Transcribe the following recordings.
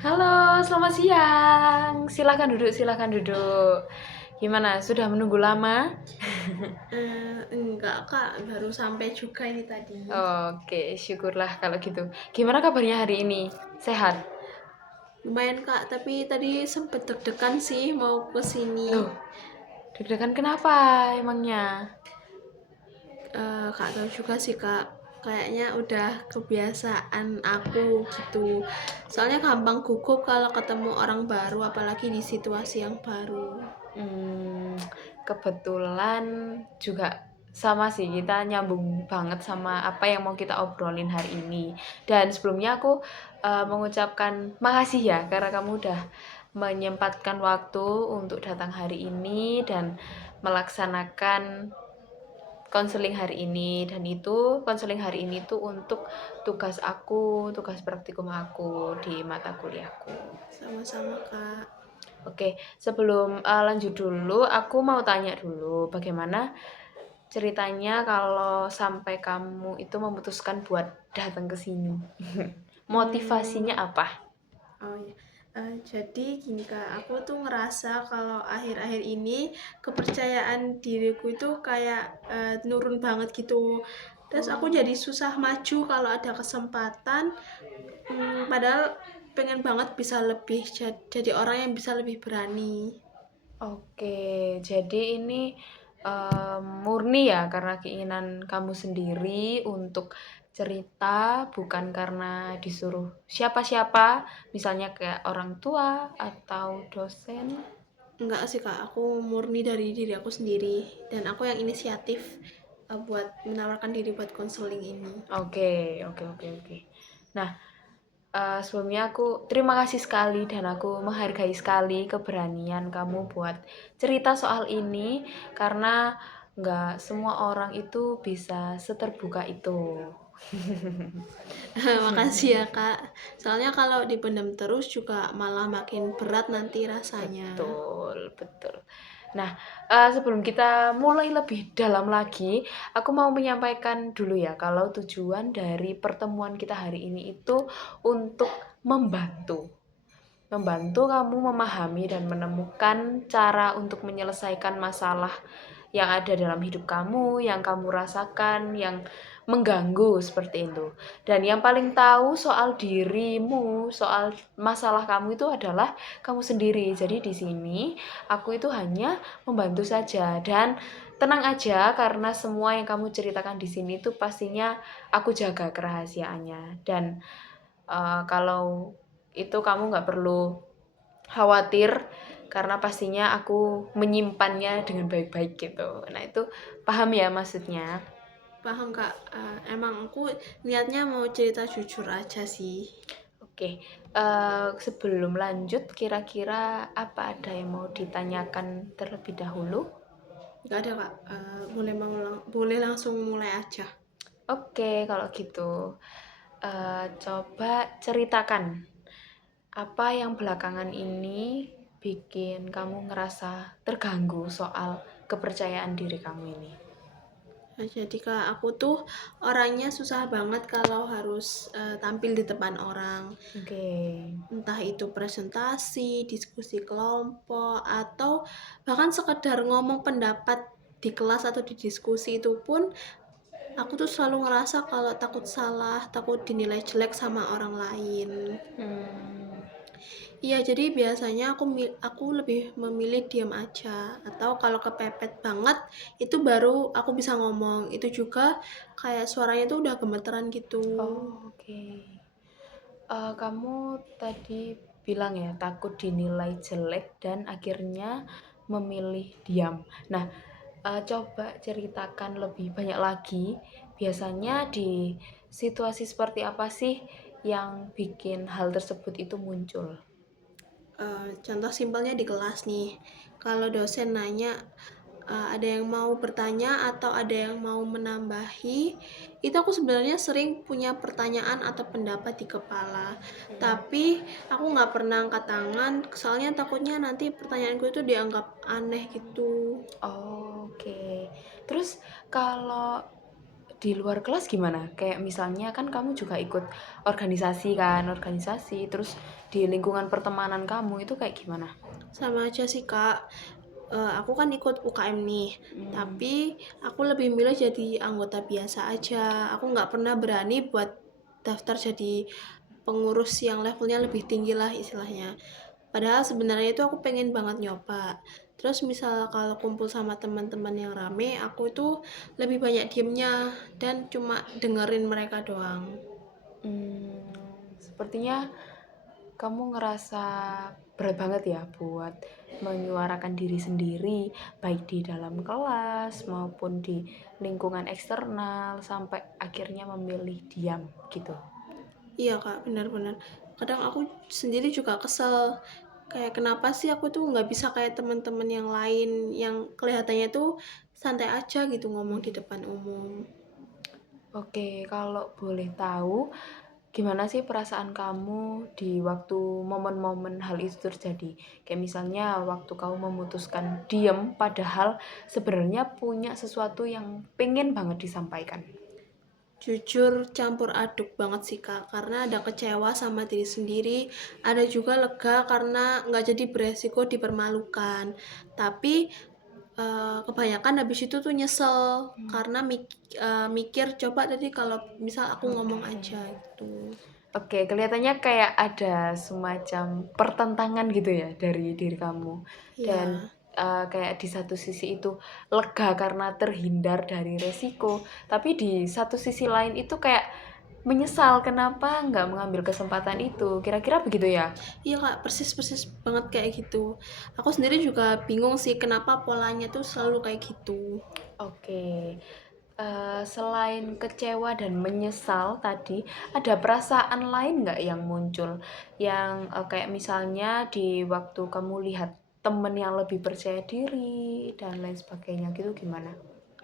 Halo, selamat siang. Silahkan duduk, silahkan duduk. Gimana, sudah menunggu lama? Enggak Kak, baru sampai juga ini tadi. Oke, syukurlah kalau gitu. Gimana kabarnya hari ini? Sehat? Lumayan Kak, tapi tadi sempet deg-degan sih mau ke sini. Loh, deg-degan kenapa emangnya? Kak tahu juga sih Kak, kayaknya udah kebiasaan aku gitu. Soalnya gampang gugup kalau ketemu orang baru, apalagi di situasi yang baru. Hmm, kebetulan juga sama sih, kita nyambung banget sama apa yang mau kita obrolin hari ini. Dan sebelumnya aku mengucapkan makasih ya karena kamu udah menyempatkan waktu untuk datang hari ini dan melaksanakan konseling hari ini. Dan itu konseling hari ini tuh untuk tugas praktikum aku di mata kuliahku. Sama-sama Kak. Oke, sebelum lanjut dulu, aku mau tanya dulu, bagaimana ceritanya kalau sampai kamu itu memutuskan buat datang ke sini? Motivasinya Hmm, apa? Oh ya, jadi gini Kak, aku tuh ngerasa kalau akhir-akhir ini kepercayaan diriku itu kayak nurun banget gitu. Terus aku Oh, jadi susah maju kalau ada kesempatan, padahal pengen banget bisa lebih jadi orang yang bisa lebih berani. oke, jadi ini murni ya karena keinginan kamu sendiri untuk cerita, bukan karena disuruh siapa-siapa, misalnya kayak orang tua atau dosen. Enggak sih Kak, aku murni dari diri aku sendiri dan aku yang inisiatif buat menawarkan diri buat konseling ini. Oke, oke, oke, oke. Nah, sebelumnya aku terima kasih sekali dan aku menghargai sekali keberanian kamu buat cerita soal ini karena nggak semua orang itu bisa seterbuka itu. Makasih ya Kak. Soalnya kalau dipendam terus juga malah makin berat nanti rasanya. Betul, betul. Nah, sebelum kita mulai lebih dalam lagi, aku mau menyampaikan dulu ya kalau tujuan dari pertemuan kita hari ini itu untuk membantu. Membantu kamu memahami dan menemukan cara untuk menyelesaikan masalah yang ada dalam hidup kamu, yang kamu rasakan, yang mengganggu seperti itu. Dan yang paling tahu soal dirimu, soal masalah kamu itu adalah kamu sendiri. Jadi di sini aku itu hanya membantu saja dan tenang aja karena semua yang kamu ceritakan di sini itu pastinya aku jaga kerahasiaannya. Dan kalau itu kamu nggak perlu khawatir karena pastinya aku menyimpannya dengan baik-baik gitu. Nah itu paham ya maksudnya? Paham Kak. Emang aku niatnya mau cerita jujur aja sih. Oke, sebelum lanjut kira-kira apa ada yang mau ditanyakan terlebih dahulu? Gak ada Kak. Boleh langsung mulai aja. Oke, kalau gitu coba ceritakan apa yang belakangan ini bikin kamu ngerasa terganggu soal kepercayaan diri kamu ini. Nah, jadi Kak, aku tuh orangnya susah banget kalau harus tampil di depan orang. Oke. Entah itu presentasi, diskusi kelompok, atau bahkan sekedar ngomong pendapat di kelas atau di diskusi itu pun aku tuh selalu ngerasa kalau takut salah, takut dinilai jelek sama orang lain. Hmm. Iya, jadi biasanya aku lebih memilih diam aja atau kalau kepepet banget itu baru aku bisa ngomong. Itu juga kayak suaranya tuh udah gemeteran gitu. Oh, oke. Kamu tadi bilang ya takut dinilai jelek dan akhirnya memilih diam. Nah, coba ceritakan lebih banyak lagi. Biasanya di situasi seperti apa sih yang bikin hal tersebut itu muncul? Contoh simpelnya di kelas nih, kalau dosen nanya ada yang mau bertanya atau ada yang mau menambahi, itu aku sebenarnya sering punya pertanyaan atau pendapat di kepala, tapi aku nggak pernah angkat tangan soalnya takutnya nanti pertanyaanku itu dianggap aneh gitu. Oh, oke. Terus kalau Di luar kelas gimana? Kayak misalnya kan kamu juga ikut organisasi, terus di lingkungan pertemanan kamu itu kayak gimana? Sama aja sih Kak. Aku kan ikut UKM nih, Hmm. tapi aku lebih milih jadi anggota biasa aja. Aku nggak pernah berani buat daftar jadi pengurus yang levelnya lebih tinggi lah istilahnya. Padahal sebenarnya itu aku pengen banget nyoba. Terus misal kalau kumpul sama teman-teman yang rame, aku itu lebih banyak diemnya dan cuma dengerin mereka doang. Hmm, sepertinya kamu ngerasa berat banget ya buat menyuarakan diri sendiri, baik di dalam kelas maupun di lingkungan eksternal, sampai akhirnya memilih diam gitu. Iya Kak, benar-benar. Kadang aku sendiri juga kesel. Kayak kenapa sih aku tuh nggak bisa kayak teman-teman yang lain yang kelihatannya tuh santai aja gitu ngomong di depan umum. Oke, kalau boleh tahu, gimana sih perasaan kamu di waktu momen-momen hal itu terjadi? Kayak misalnya waktu kamu memutuskan diem, padahal sebenarnya punya sesuatu yang pengen banget disampaikan. Jujur campur aduk banget sih Kak, karena ada kecewa sama diri sendiri, ada juga lega karena nggak jadi beresiko dipermalukan. Tapi kebanyakan habis itu tuh nyesel karena mikir coba tadi kalau misal aku ngomong Oke. aja gitu. Oke, kelihatannya kayak ada semacam pertentangan gitu ya dari diri kamu. Dan Ya, kayak di satu sisi itu lega karena terhindar dari resiko, tapi di satu sisi lain itu kayak menyesal kenapa nggak mengambil kesempatan itu. Kira-kira begitu ya? iya Kak, persis-persis banget kayak gitu. Aku sendiri juga bingung sih kenapa polanya tuh selalu kayak gitu. Oke. Selain kecewa dan menyesal tadi, ada perasaan lain nggak yang muncul? Yang kayak misalnya di waktu kamu lihat temen yang lebih percaya diri dan lain sebagainya gitu gimana?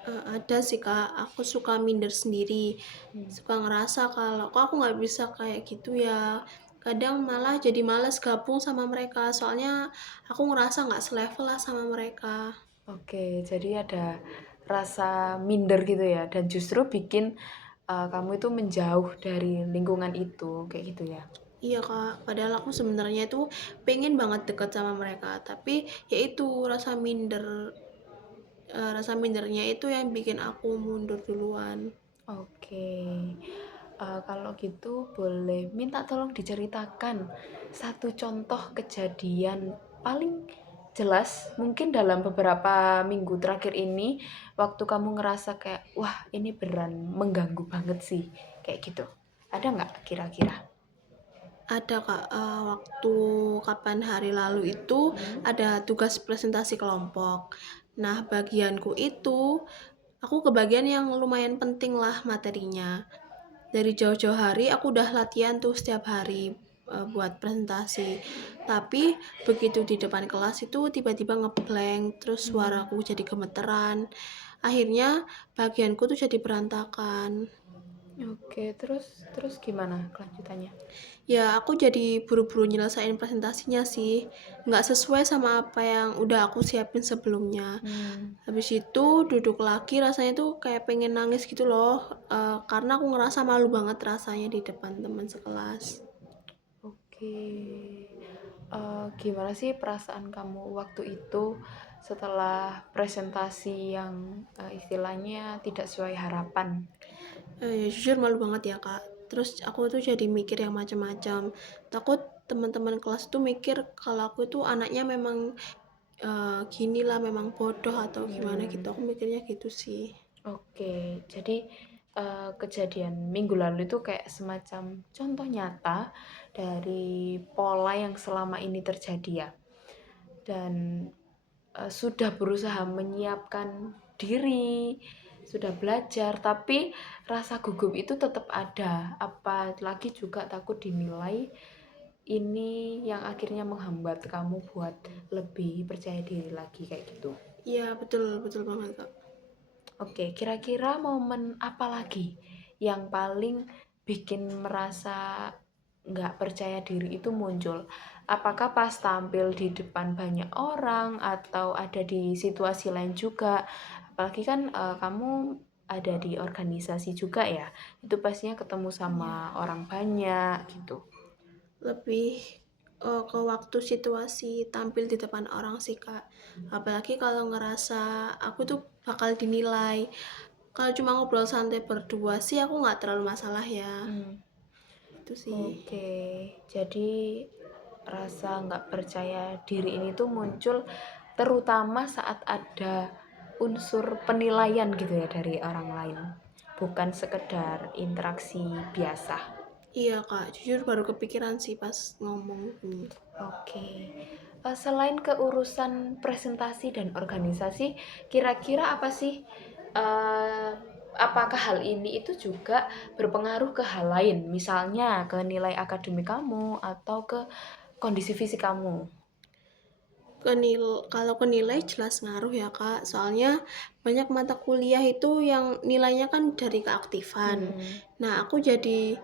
Ada sih Kak, aku suka minder sendiri. Hmm. Suka ngerasa kalau kok aku nggak bisa kayak gitu ya. Kadang malah jadi males gabung sama mereka, soalnya aku ngerasa nggak selevel lah sama mereka. Oke, jadi ada rasa minder gitu ya, dan justru bikin kamu itu menjauh dari lingkungan itu, kayak gitu ya. Iya Kak, padahal aku sebenarnya itu pengen banget deket sama mereka, tapi ya itu rasa mindernya itu yang bikin aku mundur duluan. Oke, kalau gitu boleh minta tolong diceritakan satu contoh kejadian paling jelas mungkin dalam beberapa minggu terakhir ini, waktu kamu ngerasa kayak, wah ini beneran mengganggu banget sih, kayak gitu. Ada nggak kira-kira? Ada Kak, waktu kapan hari lalu itu ada tugas presentasi kelompok. Nah, bagianku itu, aku ke bagian yang lumayan penting lah materinya. Dari jauh-jauh hari aku udah latihan tuh setiap hari buat presentasi. Tapi begitu di depan kelas itu tiba-tiba ngeblank, terus Hmm. suaraku jadi gemeteran. Akhirnya bagianku tuh jadi berantakan. Oke, terus terus gimana kelanjutannya? Ya, aku jadi buru-buru nyelesain presentasinya sih. Nggak sesuai sama apa yang udah aku siapin sebelumnya. Hmm. Habis itu duduk lagi rasanya tuh kayak pengen nangis gitu loh. Karena aku ngerasa malu banget rasanya di depan teman sekelas. Oke. Gimana sih perasaan kamu waktu itu setelah presentasi yang, istilahnya tidak sesuai harapan? Ya jujur malu banget ya Kak. Terus aku tuh jadi mikir yang macam-macam. Takut teman-teman kelas tuh mikir kalau aku tuh anaknya memang gini lah, memang bodoh atau gimana gitu. Mmm, Aku mikirnya gitu sih. oke. Jadi, kejadian minggu lalu itu kayak semacam contoh nyata dari pola yang selama ini terjadi ya? Dan sudah berusaha menyiapkan diri, sudah belajar, tapi rasa gugup itu tetap ada. Apalagi juga takut dinilai ini yang akhirnya menghambat kamu buat lebih percaya diri lagi kayak gitu. Iya betul betul banget Kak. Oke, kira-kira momen apa lagi yang paling bikin merasa nggak percaya diri itu muncul? Apakah pas tampil di depan banyak orang atau ada di situasi lain juga? Apalagi kan kamu ada di organisasi juga ya, itu pastinya ketemu sama orang banyak gitu. Lebih ke waktu situasi tampil di depan orang sih Kak. Apalagi kalau ngerasa aku tuh bakal dinilai. Kalau cuma ngobrol santai berdua sih aku nggak terlalu masalah ya. Hmm. Itu sih. Oke, jadi rasa nggak percaya diri ini tuh muncul terutama saat ada unsur penilaian gitu ya dari orang lain, bukan sekedar interaksi biasa. Iya Kak, jujur baru kepikiran sih pas ngomong ini. Oke, selain keurusan presentasi dan organisasi, kira-kira apa sih? eh, Apakah hal ini itu juga berpengaruh ke hal lain, misalnya ke nilai akademik kamu atau ke kondisi fisik kamu? Kalau ke nilai jelas ngaruh ya Kak, soalnya banyak mata kuliah itu yang nilainya kan dari keaktifan. Hmm. Nah aku jadi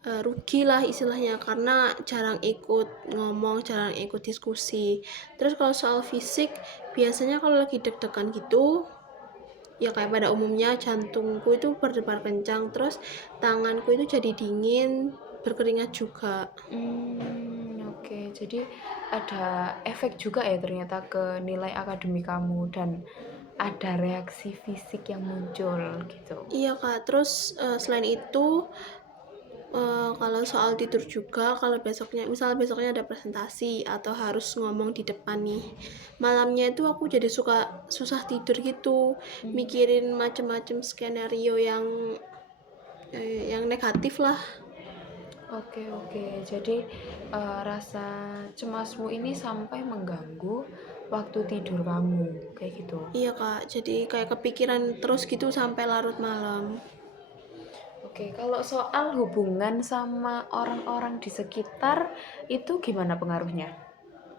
rugi lah istilahnya karena jarang ikut ngomong, jarang ikut diskusi. Terus kalau soal fisik, biasanya kalau lagi deg-degan gitu, ya kayak pada umumnya jantungku itu berdebar kencang, terus tanganku itu jadi dingin, berkeringat juga. Oke. Jadi ada efek juga ya ternyata ke nilai akademik kamu dan ada reaksi fisik yang muncul gitu. Iya Kak, terus selain itu kalau soal tidur juga, kalau besoknya ada presentasi atau harus ngomong di depan nih, malamnya itu aku jadi suka susah tidur gitu, mikirin macem-macem skenario yang negatif lah. Oke. Jadi rasa cemasmu ini sampai mengganggu waktu tidur kamu kayak gitu. Iya Kak, jadi kayak kepikiran terus gitu sampai larut malam. Oke, kalau soal hubungan sama orang-orang di sekitar itu gimana pengaruhnya?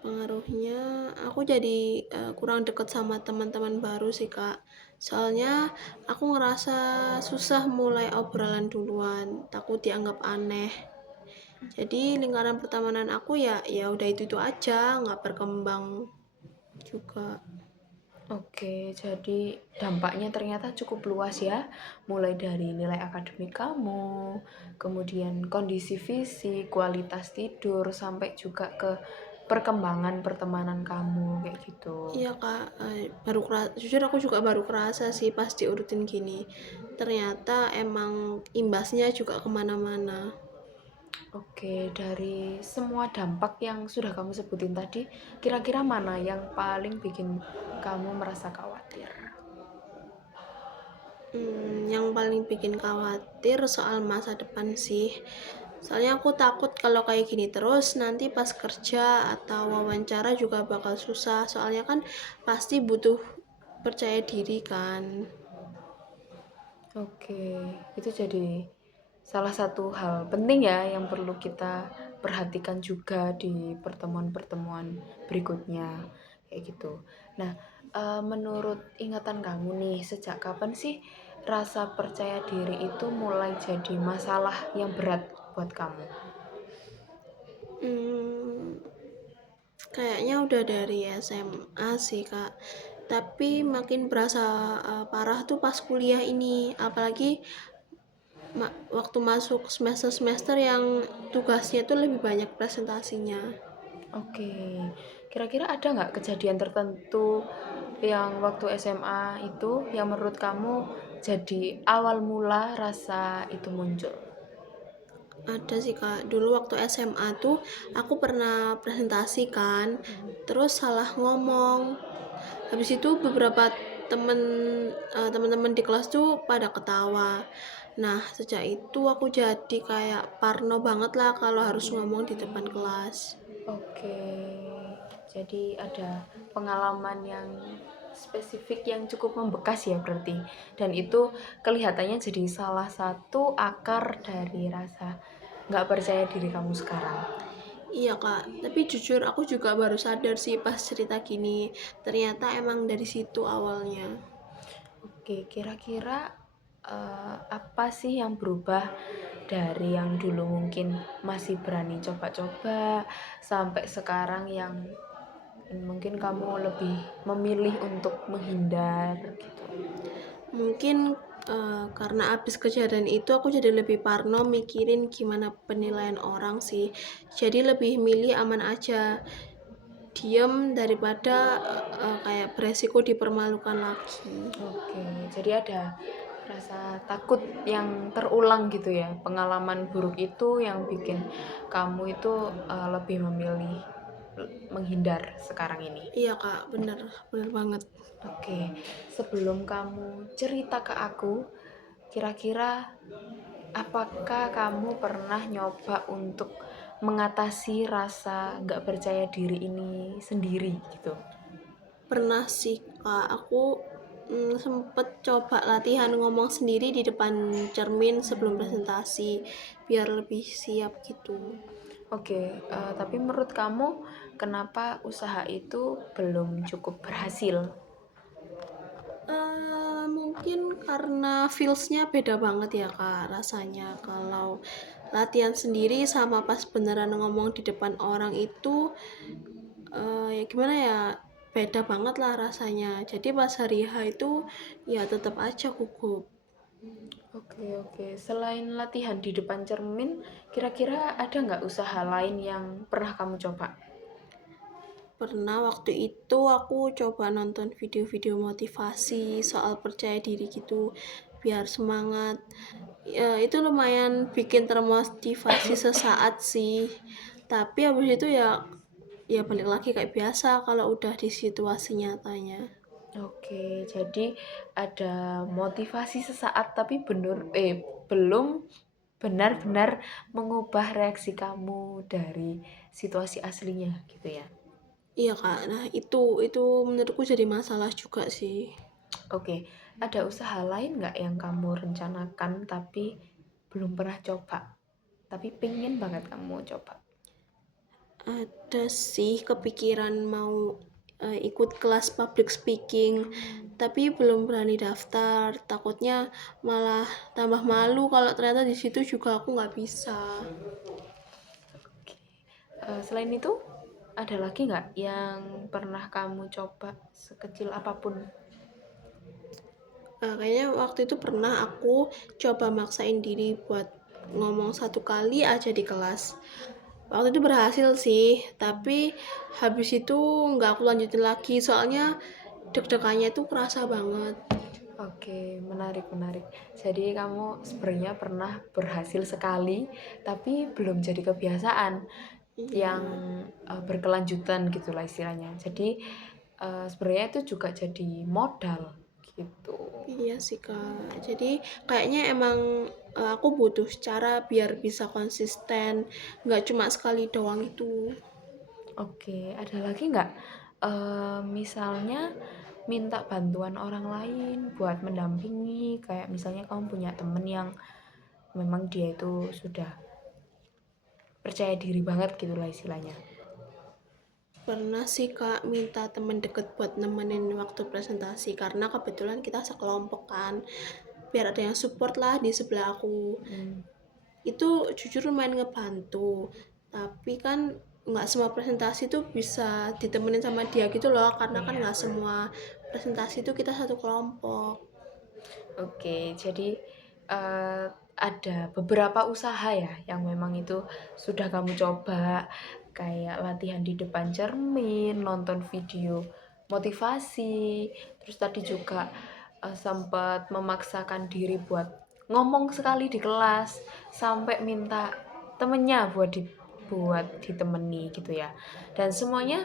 Pengaruhnya aku jadi kurang deket sama teman-teman baru sih Kak. Soalnya aku ngerasa susah mulai obrolan duluan, takut dianggap aneh. Jadi lingkaran pertemanan aku ya udah itu aja, nggak berkembang juga. Oke, jadi dampaknya ternyata cukup luas ya, mulai dari nilai akademik kamu, kemudian kondisi fisik, kualitas tidur, sampai juga ke perkembangan pertemanan kamu kayak gitu. Iya Kak, jujur aku juga baru kerasa sih pas diurutin gini. Ternyata emang imbasnya juga kemana-mana. Oke, dari semua dampak yang sudah kamu sebutin tadi, kira-kira mana yang paling bikin kamu merasa khawatir? Yang paling bikin khawatir soal masa depan sih. Soalnya aku takut kalau kayak gini terus nanti pas kerja atau wawancara juga bakal susah. Soalnya kan pasti butuh percaya diri kan. Oke, itu jadi salah satu hal penting ya yang perlu kita perhatikan juga di pertemuan-pertemuan berikutnya kayak gitu. Nah, menurut ingatan kamu nih, sejak kapan sih rasa percaya diri itu mulai jadi masalah yang berat buat kamu? Hmm, Kayaknya udah dari SMA sih Kak. Tapi makin berasa parah tuh pas kuliah ini. Apalagi waktu masuk semester-semester yang tugasnya tuh lebih banyak presentasinya. Oke, kira-kira ada nggak kejadian tertentu yang waktu SMA itu yang menurut kamu jadi awal mula rasa itu muncul? Ada sih Kak, dulu waktu SMA tuh aku pernah presentasi kan, terus salah ngomong. Habis itu beberapa temen-temen di kelas tuh pada ketawa. Nah, sejak itu aku jadi kayak parno banget lah kalau harus ngomong di depan kelas. Oke, jadi ada pengalaman yang spesifik yang cukup membekas ya berarti. Dan itu kelihatannya jadi salah satu akar dari rasa nggak percaya diri kamu sekarang. Iya Kak, tapi jujur aku juga baru sadar sih pas cerita gini. Ternyata emang dari situ awalnya. Oke, kira-kira apa sih yang berubah dari yang dulu mungkin masih berani coba-coba sampai sekarang yang mungkin kamu lebih memilih untuk menghindar gitu? Mungkin Karena abis kejadian itu aku jadi lebih parno mikirin gimana penilaian orang sih. Jadi lebih milih aman aja, diem daripada kayak beresiko dipermalukan lagi. Oke, jadi ada rasa takut yang terulang gitu ya. Pengalaman buruk itu yang bikin kamu itu lebih memilih menghindar sekarang ini. Iya kak, bener bener banget. Oke, sebelum kamu cerita ke aku, kira-kira apakah kamu pernah nyoba untuk mengatasi rasa nggak percaya diri ini sendiri gitu? Pernah sih kak, aku sempet coba latihan ngomong sendiri di depan cermin sebelum presentasi biar lebih siap gitu. Oke, tapi menurut kamu kenapa usaha itu belum cukup berhasil? Mungkin karena feelsnya beda banget ya kak rasanya. Kalau latihan sendiri sama pas beneran ngomong di depan orang itu ya gimana ya, beda banget lah rasanya. Jadi pas hari H itu ya tetap aja gugup. Oke. Selain latihan di depan cermin, kira-kira ada nggak usaha lain yang pernah kamu coba? Pernah waktu itu aku coba nonton video-video motivasi soal percaya diri gitu biar semangat. Ya, itu lumayan bikin termotivasi sesaat sih. Tapi habis itu ya balik lagi kayak biasa kalau udah di situasi nyatanya. Oke, jadi ada motivasi sesaat tapi belum benar-benar mengubah reaksi kamu dari situasi aslinya gitu ya. Iya kak, nah itu menurutku jadi masalah juga sih. Oke, ada usaha lain nggak yang kamu rencanakan tapi belum pernah coba? Tapi pengen banget kamu coba. Ada sih kepikiran mau ikut kelas public speaking, tapi belum berani daftar. Takutnya malah tambah malu kalau ternyata di situ juga aku nggak bisa. Oke. Selain itu, ada lagi nggak yang pernah kamu coba sekecil apapun? Kayaknya waktu itu pernah aku coba maksain diri buat ngomong satu kali aja di kelas. Waktu itu berhasil sih, tapi habis itu nggak aku lanjutin lagi soalnya deg-degannya itu kerasa banget. Oke, menarik. Jadi kamu sebenarnya pernah berhasil sekali, tapi belum jadi kebiasaan Iya. yang berkelanjutan gitulah istilahnya. Jadi sebenarnya itu juga jadi modal gitu. Iya sih Kak. Jadi kayaknya emang aku butuh cara biar bisa konsisten, nggak cuma sekali doang itu. Oke, ada lagi nggak? Misalnya minta bantuan orang lain buat mendampingi, kayak misalnya kamu punya temen yang memang dia itu sudah percaya diri banget gitulah istilahnya. Pernah sih Kak minta temen deket buat nemenin waktu presentasi karena kebetulan kita sekelompok kan. Biar ada yang support lah di sebelah aku. Hmm, Itu jujur lumayan ngebantu. Tapi kan nggak semua presentasi tuh bisa ditemenin sama dia gitu loh karena kan iya. nggak semua presentasi itu kita satu kelompok. Oke, jadi ada beberapa usaha ya yang memang itu sudah kamu coba, kayak latihan di depan cermin, nonton video motivasi, terus tadi juga sempat memaksakan diri buat ngomong sekali di kelas, sampai minta temennya buat ditemani gitu ya. Dan semuanya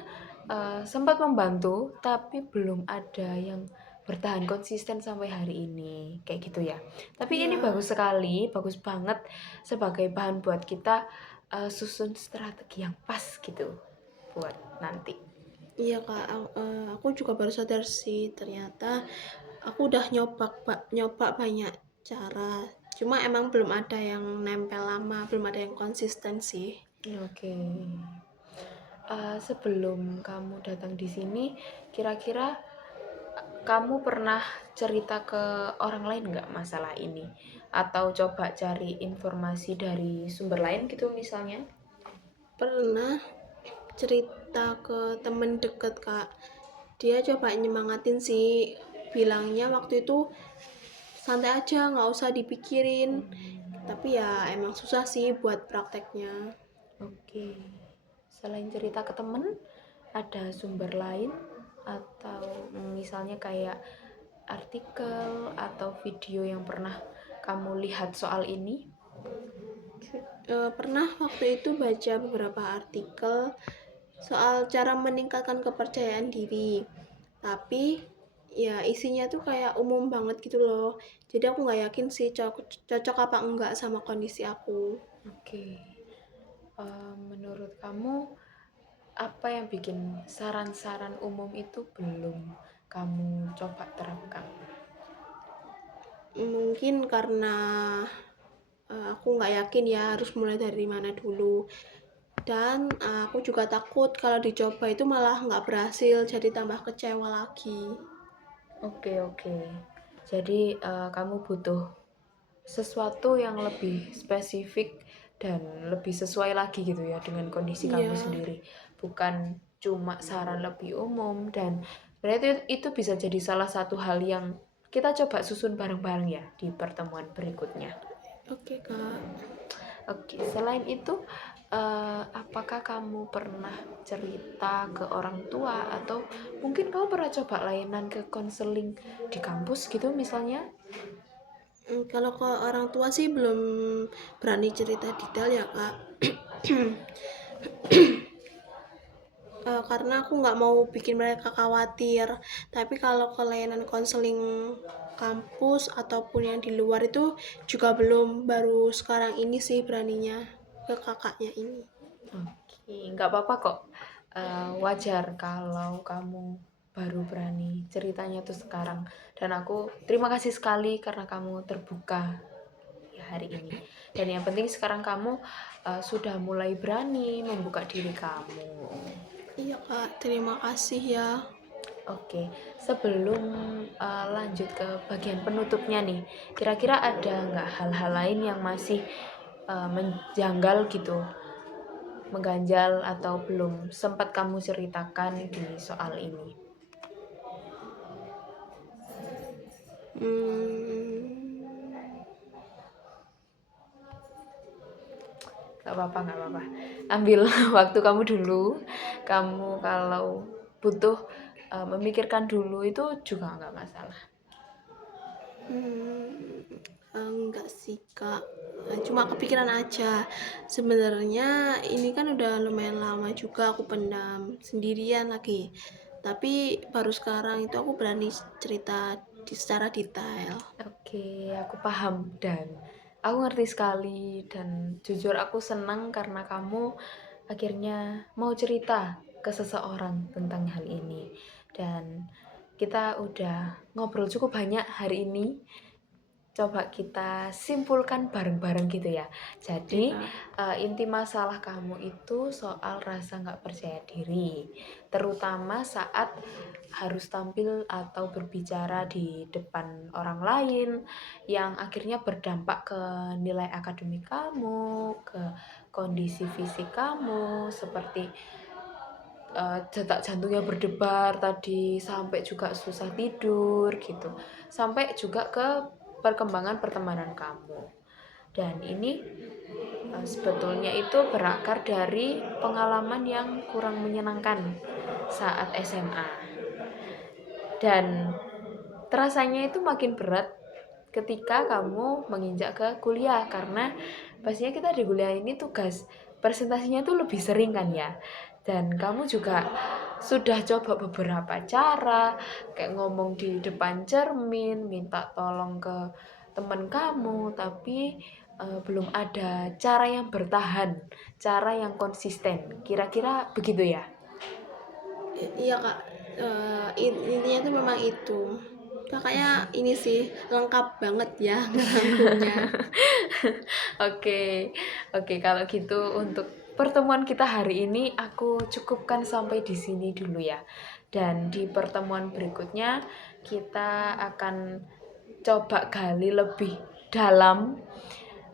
sempat membantu, tapi belum ada yang bertahan konsisten sampai hari ini kayak gitu ya. Tapi ini Iya. bagus sekali, bagus banget sebagai bahan buat kita susun strategi yang pas gitu buat nanti. Iya Kak, aku juga baru sadar sih ternyata aku udah nyoba banyak cara. Cuma emang belum ada yang nempel lama, belum ada yang konsisten sih. Oke. Sebelum kamu datang di sini, kira-kira kamu pernah cerita ke orang lain nggak masalah ini? Atau coba cari informasi dari sumber lain gitu misalnya? Pernah cerita ke temen deket Kak. Dia coba nyemangatin sih, bilangnya waktu itu santai aja, nggak usah dipikirin. Tapi ya emang susah sih buat prakteknya. Oke. Selain cerita ke temen, ada sumber lain atau misalnya kayak artikel atau video yang pernah kamu lihat soal ini? Pernah waktu itu baca beberapa artikel soal cara meningkatkan kepercayaan diri. Tapi ya isinya tuh kayak umum banget gitu loh. Jadi aku nggak yakin sih cocok apa enggak sama kondisi aku. Oke. Menurut kamu apa yang bikin saran-saran umum itu belum kamu coba terapkan? Mungkin karena aku nggak yakin ya harus mulai dari mana dulu. Dan aku juga takut kalau dicoba itu malah nggak berhasil, jadi tambah kecewa lagi. Oke, oke. Jadi kamu butuh sesuatu yang lebih spesifik dan lebih sesuai lagi gitu ya dengan kondisi kamu Iya, sendiri. Bukan cuma saran lebih umum, dan berarti itu bisa jadi salah satu hal yang kita coba susun bareng-bareng ya di pertemuan berikutnya. oke Kak. Oke, selain itu, apakah kamu pernah cerita ke orang tua atau mungkin kamu pernah coba layanan ke konseling di kampus gitu misalnya? Kalau ke orang tua sih belum berani cerita detail ya Kak. Karena aku nggak mau bikin mereka khawatir. Tapi kalau ke layanan konseling kampus ataupun yang di luar itu juga belum, baru sekarang ini sih beraninya ke kakaknya ini. Oke, nggak apa-apa kok. Wajar kalau kamu baru berani ceritanya tuh sekarang. Dan aku terima kasih sekali karena kamu terbuka ya hari ini. Dan yang penting sekarang kamu sudah mulai berani membuka diri kamu. Iya Kak, terima kasih ya. Oke, sebelum lanjut ke bagian penutupnya nih, kira-kira ada nggak hal-hal lain yang masih menjanggal gitu, mengganjal atau belum sempat kamu ceritakan di soal ini? Hmm, Nggak apa-apa, nggak apa-apa. Ambil waktu kamu dulu. Kamu kalau butuh memikirkan dulu itu juga nggak masalah. hmm, enggak sih Kak. Cuma kepikiran aja. Sebenarnya ini kan udah lumayan lama juga aku pendam sendirian lagi. Tapi baru sekarang itu aku berani cerita secara detail. Oke, aku paham dan aku ngerti sekali, dan jujur aku senang karena kamu akhirnya mau cerita ke seseorang tentang hal ini. Dan kita udah ngobrol cukup banyak hari ini. Coba kita simpulkan bareng-bareng gitu ya. Oke Jadi Kak. inti masalah kamu itu soal rasa nggak percaya diri, terutama saat harus tampil atau berbicara di depan orang lain, yang akhirnya berdampak ke nilai akademik kamu, ke kondisi fisik kamu, seperti detak jantungnya berdebar tadi, sampai juga susah tidur gitu, sampai juga ke perkembangan pertemanan kamu. Dan ini sebetulnya itu berakar dari pengalaman yang kurang menyenangkan saat SMA, dan terasanya itu makin berat ketika kamu menginjak ke kuliah, karena pastinya kita di kuliah ini tugas presentasinya tuh lebih sering kan ya. Dan kamu juga sudah coba beberapa cara, kayak ngomong di depan cermin, minta tolong ke teman kamu, tapi belum ada cara yang bertahan, cara yang konsisten. Kira-kira begitu ya? Iya Kak. Intinya tuh memang itu. Kakaknya ini sih lengkap banget ya ngerangkumnya. Oke, oke, kalau gitu untuk pertemuan kita hari ini aku cukupkan sampai di sini dulu ya. Dan di pertemuan berikutnya kita akan coba gali lebih dalam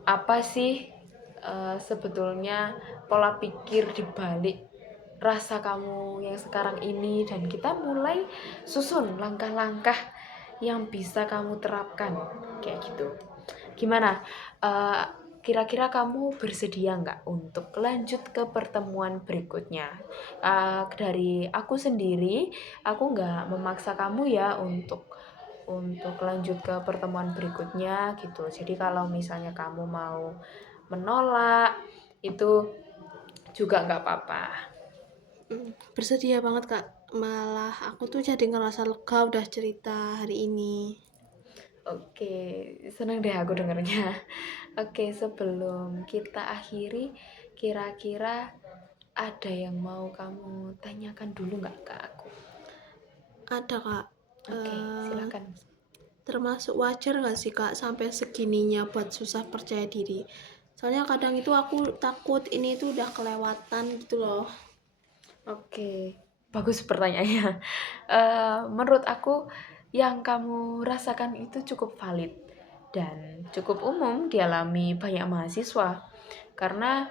apa sih sebetulnya pola pikir di balik rasa kamu yang sekarang ini, dan kita mulai susun langkah-langkah yang bisa kamu terapkan kayak gitu. Gimana? Eh, Kira-kira kamu bersedia nggak untuk lanjut ke pertemuan berikutnya? Dari aku sendiri, aku nggak memaksa kamu ya untuk lanjut ke pertemuan berikutnya gitu. Jadi kalau misalnya kamu mau menolak itu juga nggak apa-apa. Bersedia banget Kak, malah aku tuh jadi ngerasa lega udah cerita hari ini. Oke, senang deh aku dengarnya. Oke, sebelum kita akhiri, kira-kira ada yang mau kamu tanyakan dulu nggak ke aku? Ada Kak, Oke, eee, silakan. termasuk wajar nggak sih Kak sampai segininya buat susah percaya diri? Soalnya kadang itu aku takut ini tuh udah kelewatan gitu loh. Oke, bagus pertanyaannya. Menurut aku yang kamu rasakan itu cukup valid dan cukup umum dialami banyak mahasiswa karena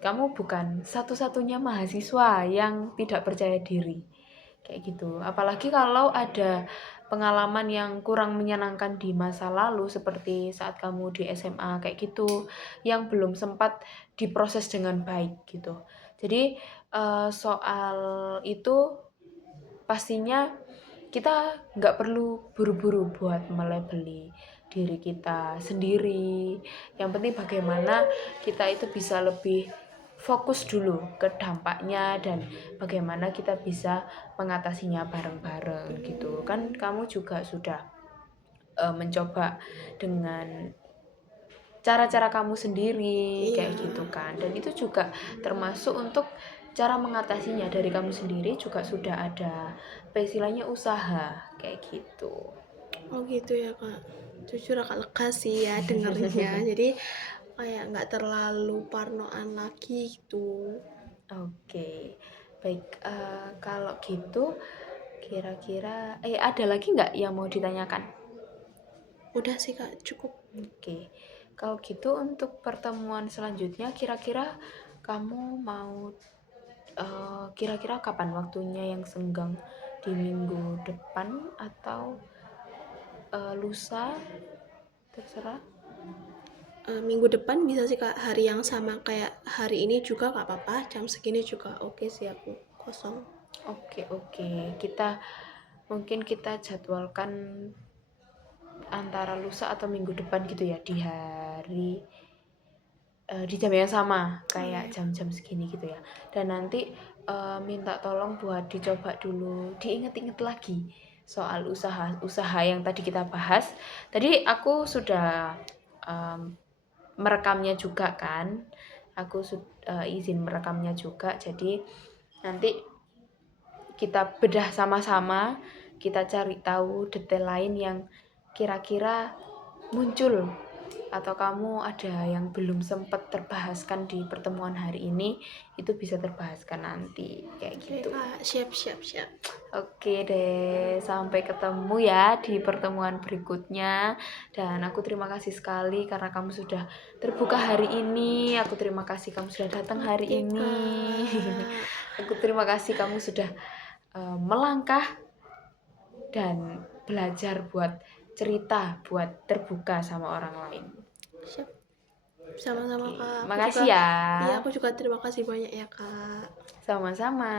kamu bukan satu-satunya mahasiswa yang tidak percaya diri kayak gitu. Apalagi kalau ada pengalaman yang kurang menyenangkan di masa lalu seperti saat kamu di SMA kayak gitu yang belum sempat diproses dengan baik gitu. Jadi soal itu pastinya kita nggak perlu buru-buru buat melebeli diri kita sendiri. Yang penting bagaimana kita itu bisa lebih fokus dulu ke dampaknya dan bagaimana kita bisa mengatasinya bareng-bareng gitu. Kan kamu juga sudah mencoba dengan cara-cara kamu sendiri Iya, kayak gitu kan. Dan itu juga termasuk untuk cara mengatasinya dari kamu sendiri juga sudah ada istilahnya usaha kayak gitu. oh gitu ya Kak. Jujur agak lega sih ya dengernya, jadi kayak nggak terlalu parnoan lagi gitu. Oke, baik. Kalau gitu, kira-kira, ada lagi nggak yang mau ditanyakan? Udah sih Kak, cukup. Oke, kalau gitu untuk pertemuan selanjutnya, kira-kira kamu mau, kira-kira kapan waktunya yang senggang di minggu depan atau lusa, terserah. Minggu depan bisa sih Kak, hari yang sama kayak hari ini juga nggak apa-apa, jam segini juga oke sih aku kosong. Oke, oke. Mungkin kita jadwalkan antara lusa atau minggu depan gitu ya di jam yang sama Oh kayak iya. jam-jam segini gitu ya. Dan nanti minta tolong buat dicoba dulu, diinget-inget lagi soal usaha yang tadi kita bahas. Tadi aku sudah em, merekamnya juga kan. Aku izin merekamnya juga. Jadi nanti kita bedah sama-sama, kita cari tahu detail lain yang kira-kira muncul atau kamu ada yang belum sempat terbahaskan di pertemuan hari ini, itu bisa terbahaskan nanti kayak Oke gitu. Kak, siap siap siap. Oke deh, sampai ketemu ya di pertemuan berikutnya. Dan aku terima kasih sekali karena kamu sudah terbuka hari ini. Aku terima kasih kamu sudah datang hari Oke ini. Kak. Aku terima kasih kamu sudah melangkah dan belajar buat cerita, buat terbuka sama orang lain. Siap. Sama-sama Oke, Kak, aku juga makasih ya. iya aku juga terima kasih banyak ya Kak. Sama-sama.